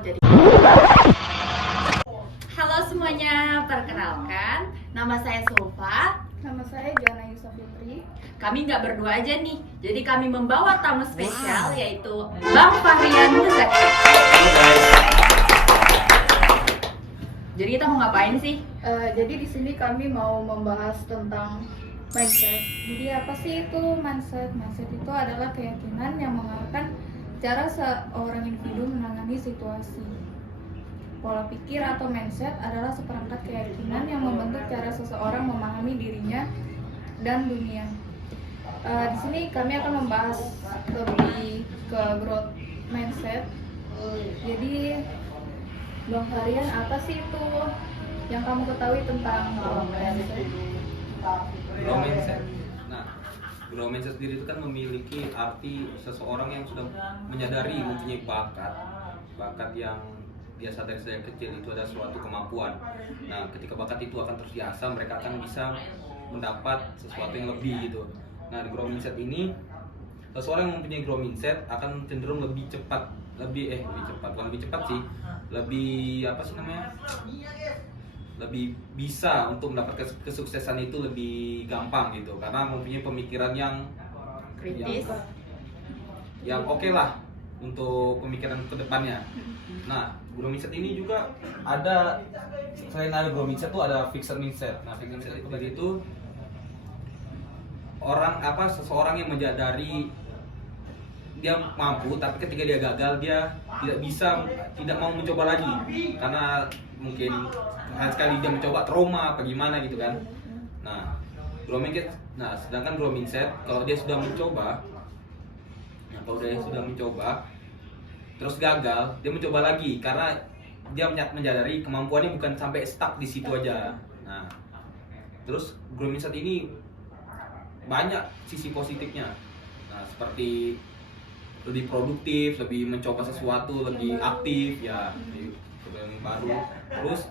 jadi. Halo semuanya, perkenalkan, nama saya Sulfa. Nama saya Jana Yusuf Fitri. Kami nggak berdua aja nih, jadi kami membawa tamu spesial yaitu Bang Fahrian Muzaki. Jadi kita mau ngapain sih? Jadi di sini kami mau membahas tentang mindset. Jadi apa sih itu mindset? Mindset itu adalah keyakinan yang mengarahkan cara seorang individu menangani situasi. Pola pikir atau mindset adalah seperangkat keyakinan yang membentuk cara seseorang memahami dirinya dan dunia. Di sini kami akan membahas lebih ke growth mindset. Jadi Bang Fahrian, apa sih itu yang kamu ketahui tentang growth mindset? Growth mindset. Nah, growth mindset sendiri itu kan memiliki arti seseorang yang sudah menyadari mempunyai bakat yang dia sadari sejak kecil itu ada suatu kemampuan. Nah, ketika bakat itu akan terus diasah, mereka akan bisa mendapat sesuatu yang lebih gitu. Nah, di growth mindset ini, seseorang yang mempunyai growth mindset akan cenderung lebih cepat, bukan lebih cepat sih, lebih lebih bisa untuk mendapatkan kesuksesan itu lebih gampang gitu, karena mempunyai pemikiran yang Kritis. yang oke lah untuk pemikiran kedepannya. Nah, growth mindset ini juga ada, selain ada growth mindset tuh ada fixed mindset. Nah, fixed mindset itu seseorang yang menyadari dia mampu, tapi ketika dia gagal dia tidak mau mencoba lagi karena mungkin sekali dia mencoba trauma apa gimana gitu kan. Nah, sedangkan growth mindset kalau dia sudah mencoba, terus gagal, dia mencoba lagi karena dia menyadari kemampuannya bukan sampai stuck di situ aja. Nah, terus growth mindset ini banyak sisi positifnya. Nah, seperti lebih produktif, lebih mencoba sesuatu, lebih aktif ya, lebih yang baru. Terus,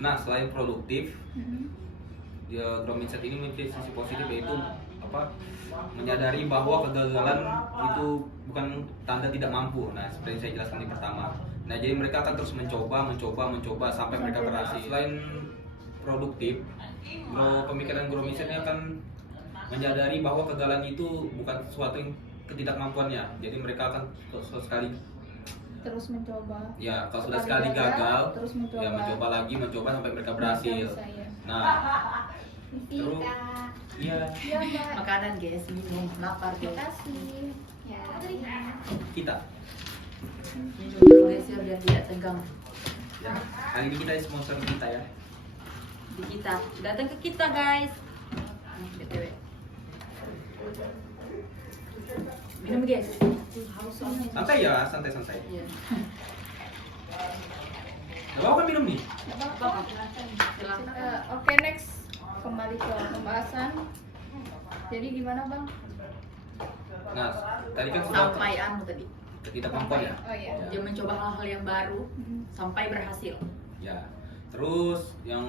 nah selain produktif, growth mindset ini memiliki sisi positif, yaitu menyadari bahwa kegagalan itu bukan tanda tidak mampu. Nah, seperti yang saya jelaskan di pertama. Nah, jadi mereka akan terus mencoba sampai mereka berhasil. Selain produktif, pemikiran growth mindset ini akan menyadari bahwa kegagalan itu bukan sesuatu yang ketidakmampuannya. Jadi mereka akan sekali Terus mencoba. Ya, kalau sudah sekali gagal, terus mencoba. Ya mencoba sampai mereka berhasil. Nah, terus iya. Iya, Mbak. Makanan guys, minum, lapar Terima guys. kasih. Ya. Kita. Minum dulu guys ya biar tidak tegang. Ya, kali ini kita sponsor kita ya. Di kita, datang ke kita guys. BTW. Minum guys. Haus soalnya. Santai ya, santai. Iya. Gak apa-apa minum nih. Apa? Silakan. Oke, next kembali ke pembahasan. Jadi gimana, Bang? Nah, tadi kan sudah Sampai tadi. ketidakmampuan ya. Oh iya. Dia mencoba hal-hal yang baru sampai berhasil. Ya. Terus yang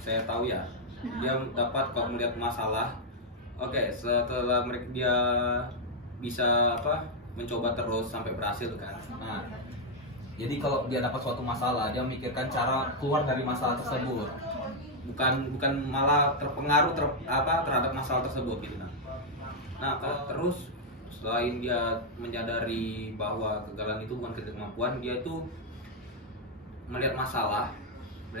saya tahu ya, dia dapat kalau melihat masalah. Oke, setelah dia bisa mencoba terus sampai berhasil kan. Nah, jadi kalau dia dapat suatu masalah, dia memikirkan cara keluar dari masalah tersebut. Bukan malah terpengaruh terhadap masalah tersebut gitu. Nah, terus selain dia menyadari bahwa kegagalan itu bukan ketidakmampuan, dia tuh melihat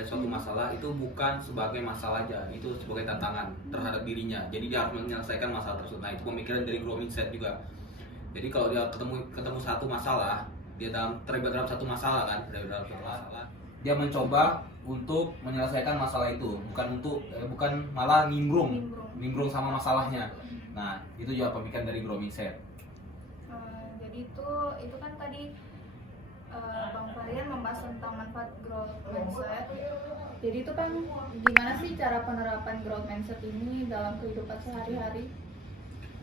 suatu masalah itu bukan sebagai masalah aja, itu sebagai tantangan terhadap dirinya. Jadi dia harus menyelesaikan masalah tersebut. Nah, itu pemikiran dari growth mindset juga. Jadi kalau dia ketemu satu masalah, dia terlibat dalam satu masalah kan, dia mencoba untuk menyelesaikan masalah itu, bukan malah nimbrung sama masalahnya. Nah, itu juga pemikiran dari growth mindset. Jadi itu kan tadi Bang Fahrian membahas tentang manfaat growth mindset. Jadi itu kan gimana sih cara penerapan growth mindset ini dalam kehidupan sehari-hari?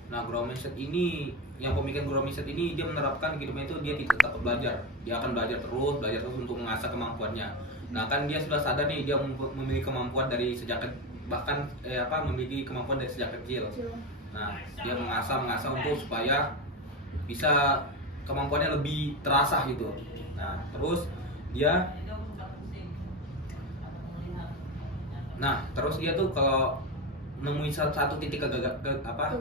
Nah, growth mindset ini, yang pemikiran growth mindset ini, dia menerapkan hidupnya itu dia tidak takut belajar. Dia akan belajar terus untuk mengasah kemampuannya. Nah, kan dia sudah sadar nih dia memiliki kemampuan dari sejak memiliki kemampuan dari sejak kecil. Nah, dia mengasah untuk supaya bisa kemampuannya lebih terasa gitu. Nah terus dia tuh kalau nemuin satu titik kegagalan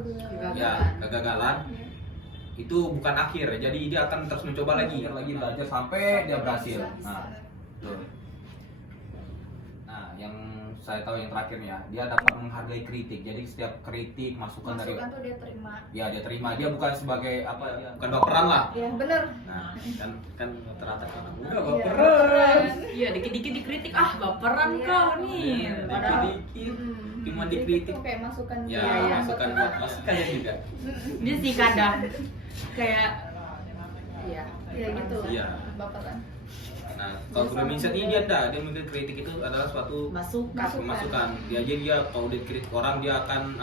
itu bukan akhir, jadi dia akan terus mencoba lagi belajar sampai dia berhasil. Nah, tuh. Nah, yang saya tahu yang terakhir ya, dia dapat menghargai kritik. Jadi setiap kritik, masukan dari tuh dia terima. Ya, dia terima. Dia bukan sebagai bukan baperan lah. Iya, bener. Nah, kan rata-rata kan udah Iya, baperan. Iya, dikit-dikit dikritik, baperan Iya. kau nih. Iya, Padahal dikit-dikit. Cuma dikritik. Tuh kayak masukan Ya, dia masukan buat masukan juga. dia sih kadang kayak iya. Iya gitu. Iya. Baperan. Nah, kalau growth mindset ini dia mungkin kritik itu adalah suatu masukan. Dia kalau dia kritik orang dia akan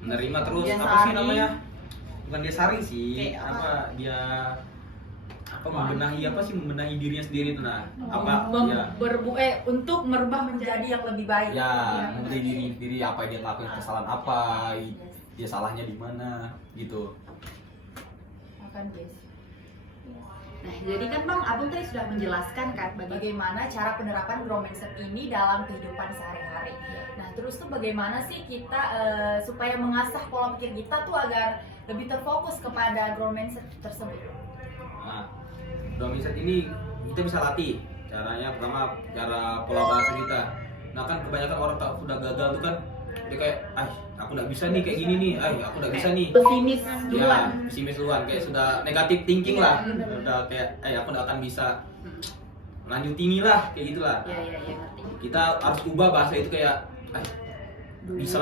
menerima terus Dia apa sih saring. namanya? Bukan dia saring sih, Kayak dia membenahi dirinya sendiri itu untuk merubah menjadi yang lebih baik. ya membenahi diri apa yang dia lakukan, kesalahan apa, dia salahnya di mana gitu. Makan guys. Nah, jadi kan Bang, Abang tadi sudah menjelaskan kan bagaimana cara penerapan growth mindset ini dalam kehidupan sehari-hari. Nah, terus tuh bagaimana sih kita supaya mengasah pola pikir kita tuh agar lebih terfokus kepada growth mindset tersebut? Nah, growth mindset ini kita bisa latih. Caranya pertama cara pola bahasa kita. Nah kan kebanyakan orang tak sudah gagal tuh kan dia kayak, aku nggak bisa nih kayak gini nih, aku nggak bisa nih. Pesimis duluan. Ya, pesimis duluan, kayak sudah negatif thinking lah. Udah kayak, aku nggak akan bisa lanjut tinggi lah, kayak gitulah. Iya, ngerti. Kita harus ubah bahasa itu kayak,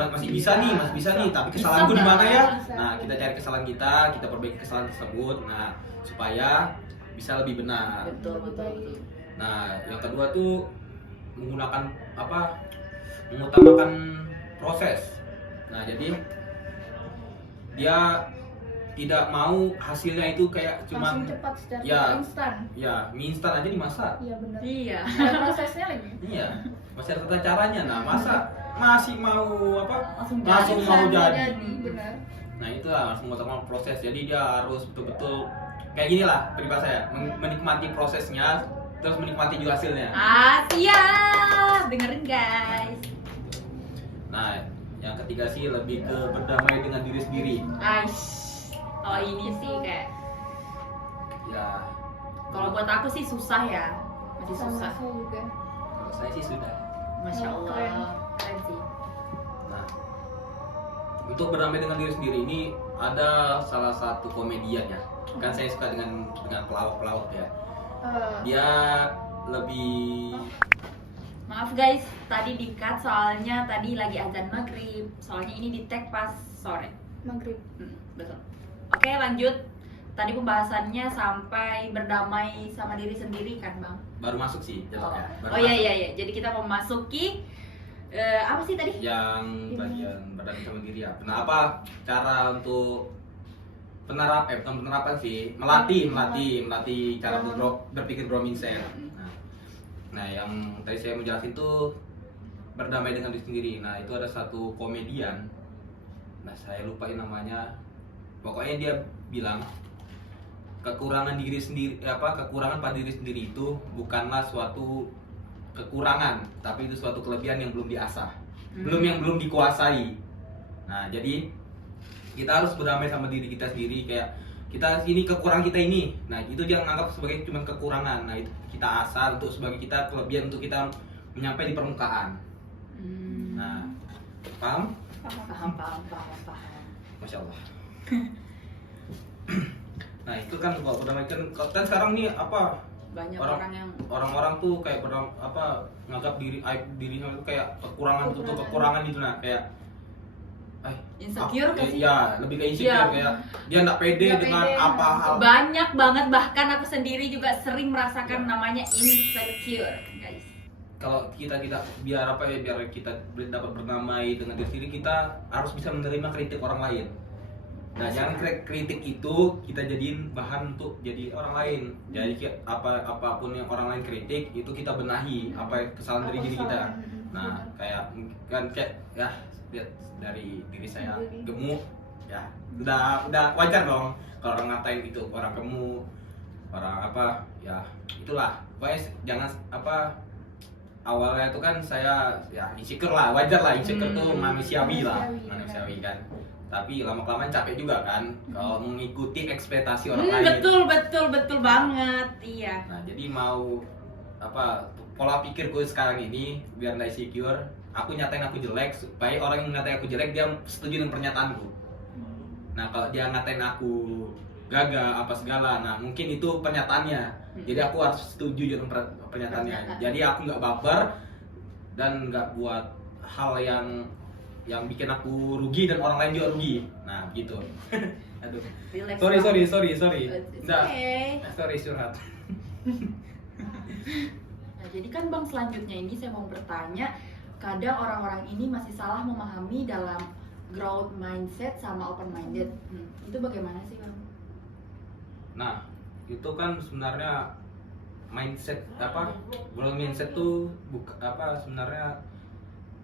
masih bisa nih, tapi kesalahanku di mana ya? Nah, kita cari kesalahan kita perbaiki kesalahan tersebut. Nah, supaya bisa lebih benar. Betul. Nah, yang kedua tuh mengutamakan proses. Nah, jadi dia tidak mau hasilnya itu kayak Langsung cuman cepat secara ya, instan. Ya, mie instan aja dimasak. Iya benar. Iya. Ada prosesnya lagi. Iya, masih ada tata caranya. Nah, masa masih mau Langsung mau jadi. Benar. Nah, itulah harus mengutamakan proses. Jadi dia harus betul-betul kayak gini lah peribahasa ya, menikmati prosesnya, terus menikmati juga hasilnya. Siap, dengerin guys. Nah, yang ketiga sih lebih ke berdamai dengan diri sendiri. Oh ini sih kayak, Ya, kalau buat aku sih susah ya, masih Sama susah. saya juga. kalau saya sih sudah. Masya Oh, Allah, keren sih. Nah, untuk berdamai dengan diri sendiri ini ada salah satu komedian ya. Kan saya suka dengan pelawak ya. Dia lebih Maaf guys, tadi di-cut soalnya tadi lagi azan maghrib. Soalnya ini di-tag pas sore. Maghrib. Betul. Oke, lanjut. Tadi pembahasannya sampai berdamai sama diri sendiri kan, Bang? baru masuk sih jatuhnya. Baru Oh masuk. iya. Jadi kita memasuki apa sih tadi? Yang bagian berdamai sama diri ya. Nah, apa cara untuk bukan penerapan sih, melatih cara berpikir growth mindset. Nah, yang tadi saya menjelaskan itu berdamai dengan diri sendiri. Nah, itu ada satu komedian. Nah, saya lupain namanya. Pokoknya dia bilang kekurangan pada diri sendiri itu bukanlah suatu kekurangan, tapi itu suatu kelebihan yang belum diasah, belum dikuasai. Nah, jadi kita harus berdamai sama diri kita sendiri, kayak ini kekurangan kita ini. Nah, itu dia anggap sebagai cuma kekurangan. Nah, itu kita asah untuk sebagai kita kelebihan untuk kita menyampai di permukaan. Nah, paham? Paham. Masya Allah. Nah, itu kan kalau berdamai kan sekarang nih Banyak orang-orang tuh kayak nganggap dirinya itu kayak kekurangan gitu. Nah, kayak insecure kan sih? Ya, lebih kayak insecure, Ya. kayak dia nggak pede dengan apa hal. Banyak banget, bahkan aku sendiri juga sering merasakan namanya insecure, guys. Kalau kita biar kita dapat berdamai dengan diri sendiri, kita harus bisa menerima kritik orang lain. Nah, jangan kritik itu kita jadiin bahan untuk jadi orang lain. Jadi apapun yang orang lain kritik itu kita benahi kesalahan dari diri kita. Nah, kayak ya lihat dari diri saya gemuk, ya udah wajar dong kalau orang ngatain itu orang gemuk, orang apa ya itulah. Pokoknya jangan apa, awalnya itu kan saya ya insecure lah, wajar lah insecure tuh manusiawi lah, manusiawi kan. Tapi lama-kelamaan capek juga kan kalau mengikuti ekspektasi orang lain. Betul banget. Iya. Nah, jadi mau apa pola pikir gue sekarang ini biar nggak insecure, aku nyatain aku jelek supaya orang yang ngatain aku jelek dia setuju dengan pernyataanku. Nah, kalau dia ngatain aku gagal apa segala, nah mungkin itu pernyataannya. Jadi aku harus setuju dengan pernyataannya. Jadi aku nggak baper dan nggak buat hal yang bikin aku rugi dan orang lain juga rugi. Nah, gitu. Aduh. Relax Sorry. It's Nggak. okay. Sorry curhat. Nah, jadi kan Bang selanjutnya ini saya mau bertanya, kadang orang-orang ini masih salah memahami dalam growth mindset sama open minded. Itu bagaimana sih Bang? Nah, itu kan sebenarnya mindset apa? Growth mindset tuh sebenarnya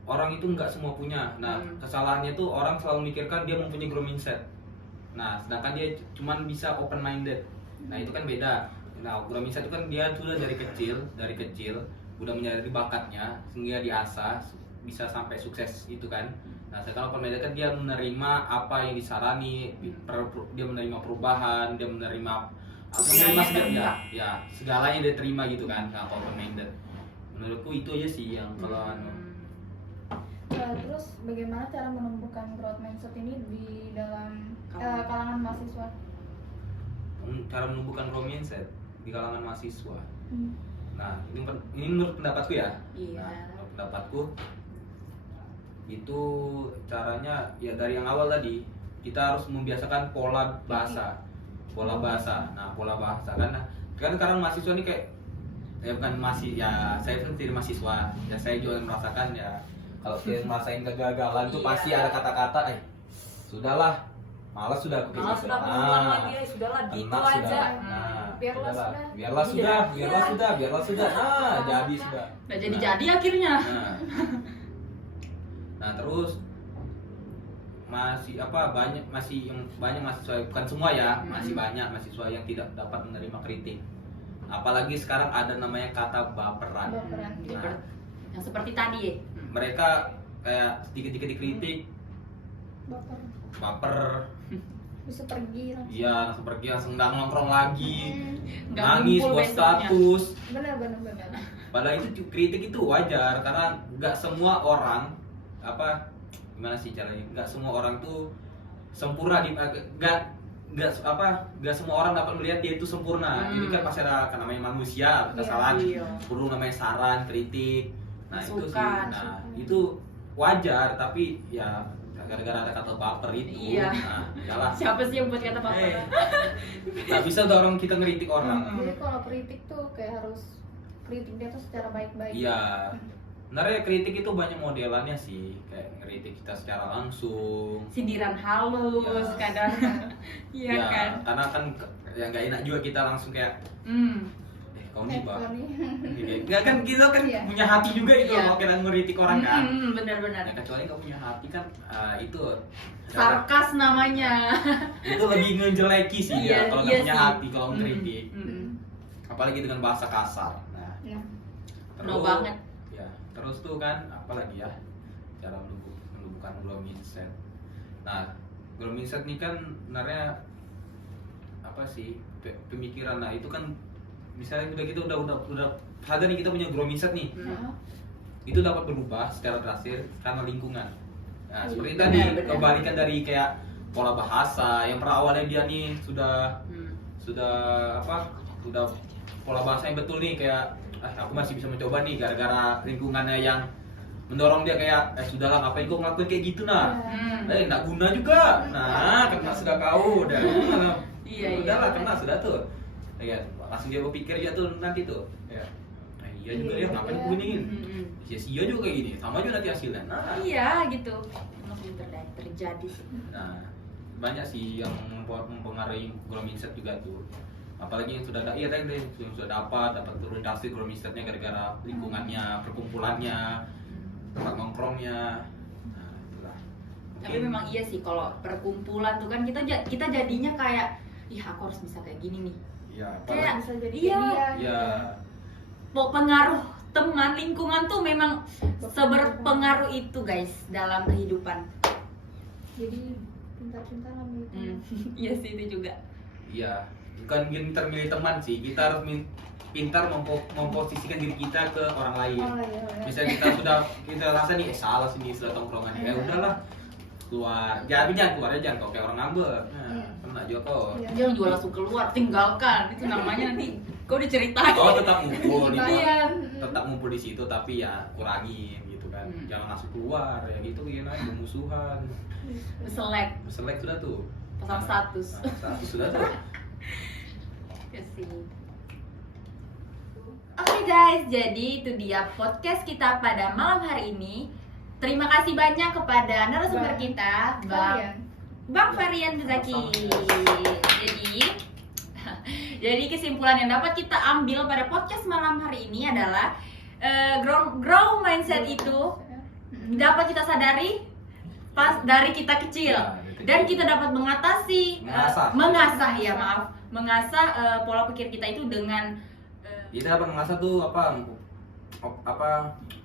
orang itu nggak semua punya. Nah, kesalahannya tuh orang selalu mikirkan dia mempunyai growth mindset. Nah, sedangkan dia cuman bisa open minded. Nah, itu kan beda. Nah, growth mindset itu kan dia sudah dari kecil udah menyadari bakatnya sehingga diasah bisa sampai sukses itu kan. Nah, sekarang open minded kan dia menerima apa yang disarani, dia menerima perubahan, dia menerima segalanya, ya segalanya dia terima gitu kan. Nah, open minded menurutku itu aja sih yang kalau Terus bagaimana cara menumbuhkan growth mindset ini di dalam kalangan mahasiswa? cara menumbuhkan growth mindset di kalangan mahasiswa. Nah, ini menurut pendapatku ya. Iya. Nah, menurut pendapatku itu caranya ya dari yang awal tadi kita harus membiasakan pola bahasa. Nah, pola bahasa kan sekarang mahasiswa ini kayak bukan saya kan tidak mahasiswa ya, saya juga merasakan ya kalau saya merasain kegagalan tuh pasti ada kata-kata sudahlah, malas sudah aku kayak gitu. Sudahlah gitu enak aja. sudah. Nah, Biarlah biarlah sudah. Nah, jadi sudah. Nah, jadi akhirnya. Nah, terus banyak mahasiswa, bukan semua ya, masih banyak mahasiswa yang tidak dapat menerima kritik. Apalagi sekarang ada namanya kata baperan. Nah, Yang seperti tadi ya. mereka kayak sedikit-sedikit dikritik baper. Bisa pergi langsung. Iya, langsung pergi, langsung nggak nongkrong lagi, Nggak nangis ngumpul buat besoknya. status. Benar. Padahal itu kritik itu wajar karena nggak semua orang gimana sih caranya? Nggak semua orang tuh sempurna nggak semua orang dapat melihat dia itu sempurna. Jadi kan pasti ada kan namanya manusia, kesalahan. Perlu namanya saran, kritik. Nah, Masukan. itu wajar, tapi ya gara-gara ada kata baper itu. Iya. Nah, yalah. Siapa sih yang buat kata baper? Nggak bisa udah orang kita ngeritik orang. Jadi kalau kritik tuh kayak harus kritik dia tuh secara baik-baik. Iya. Sebenarnya kritik itu banyak modelannya sih, kayak ngeritik kita secara langsung. Sindiran halus Iya. kadang. Iya Ya, kan? karena kan ya nggak enak juga kita langsung kayak kau nih bah. Nggak kan kita kan Iya. punya hati juga itu Iya. kalau kita ngeritik orang kan. Benar-benar. Nah, kecuali kau punya hati kan itu Sarkas namanya. itu lebih ngejeleki sih Iya, ya kalau iya nggak punya sih. hati kalau ngeritik. Apalagi dengan bahasa kasar. Nah, No banget. Ya, terus tuh kan apalagi ya cara menumbuhkan growth mindset. Nah, growth mindset ini kan sebenarnya apa sih pemikiran. Nah, itu kan misalnya kita udah ada nih kita punya growth mindset nih. Itu dapat berubah secara drastis karena lingkungan. Nah, seperti tadi kebalikan dari kayak pola bahasa yang awalnya dia nih sudah pola bahasa yang betul nih kayak aku masih bisa mencoba nih gara-gara lingkungannya yang mendorong dia kayak sudahlah ngapain kok ngelakuin kayak gitu nggak guna juga. Nah, kena sudah kau udah udahlah kena sudah tuh ya langsung dia berpikir ya tuh nanti tuh ya iya juga ya ngapain aku giniin sia-sia juga kayak gini sama juga nanti hasilnya. Nah, iya gitu masih terjadi sih. Nah, banyak sih yang mempengaruhi growth mindset juga tuh. Apalagi yang sudah dapat turun drastis growth mindsetnya gara-gara lingkungannya, perkumpulannya, tempat nongkrongnya. Nah, itulah. Tapi memang iya sih kalau perkumpulan tuh kan kita jadinya kayak, ih aku harus bisa kayak gini nih. Ya, Kayak Bisa jadi iya. dia. ya Pengaruh teman, lingkungan tuh memang seberpengaruh itu guys dalam kehidupan. Jadi pintar-pintar ambil teman. Iya sih itu juga. Iya, bukan pintar milih teman sih, kita harus pintar memposisikan diri kita ke orang lain. Oh iya. Misalnya kita rasa nih salah sini sudah tongkrongan, ya udahlah keluar. Jangan keluarnya jangan kau kayak orang ngambek. Nah, kena juga kau. Iya. Jangan jual langsung keluar, tinggalkan. Itu namanya nanti kau diceritain. Kau tetap ngumpul di Iya. tetap ngumpul di situ tapi ya kurangin gitu kan. Jangan langsung keluar ya gitu gini aja musuhan. Selek, Selek sudah tuh. pasang status. Nah, status sudah tuh. Ya sih. Oke guys, jadi itu dia podcast kita pada malam hari ini. Terima kasih banyak kepada narasumber kita, Bang Varian Zaki. Jadi kesimpulan yang dapat kita ambil pada podcast malam hari ini adalah grow mindset itu dapat kita sadari pas dari kita kecil, dan kita dapat mengatasi mengasah pola pikir kita itu dengan Kita dapat mengasah tuh apa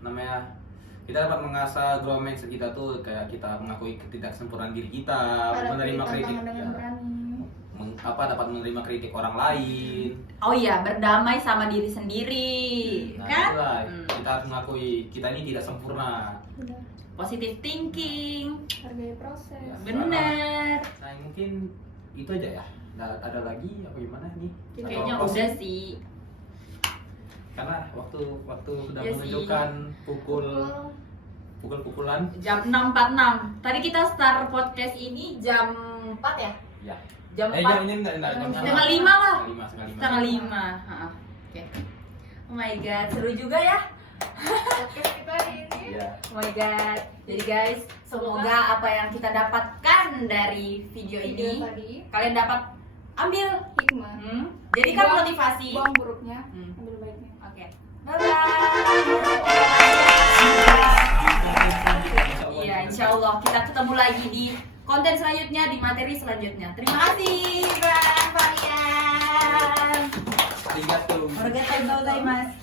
namanya, kita dapat mengasah grow mindset kita tuh kayak kita mengakui ketidaksempurnaan diri kita, menerima kritik, dapat menerima kritik orang lain. oh iya, berdamai sama diri sendiri, Nah, kan? itulah, kita harus mengakui kita ini tidak sempurna. Positive thinking, Hargai proses. Ya. bener. Nah, mungkin itu aja ya. Ada lagi apa gimana nih? Kayaknya Atau udah sih. karena waktu sudah Iya sih. menunjukkan pukul-pukulan. Jam 6.46. Tadi kita start podcast ini jam 4 ya? Ya. Jam 4. Jam ini enggak Setengah 5 lah. Setengah Setengah 5. Oke. Oh my god, seru juga ya. Podcast kita hari ini. Iya. Oh my god. Jadi guys, semoga apa yang kita dapatkan dari video ini tadi kalian dapat ambil hikmah. Jadikan Buang- motivasi. Buang buruknya, Hmm. ambil baiknya. Oke. Bye-bye. Iya, insya Allah kita ketemu lagi di konten selanjutnya, di materi selanjutnya. Terima kasih, Bang Varian. Arigatou. Arigatou gozaimasu.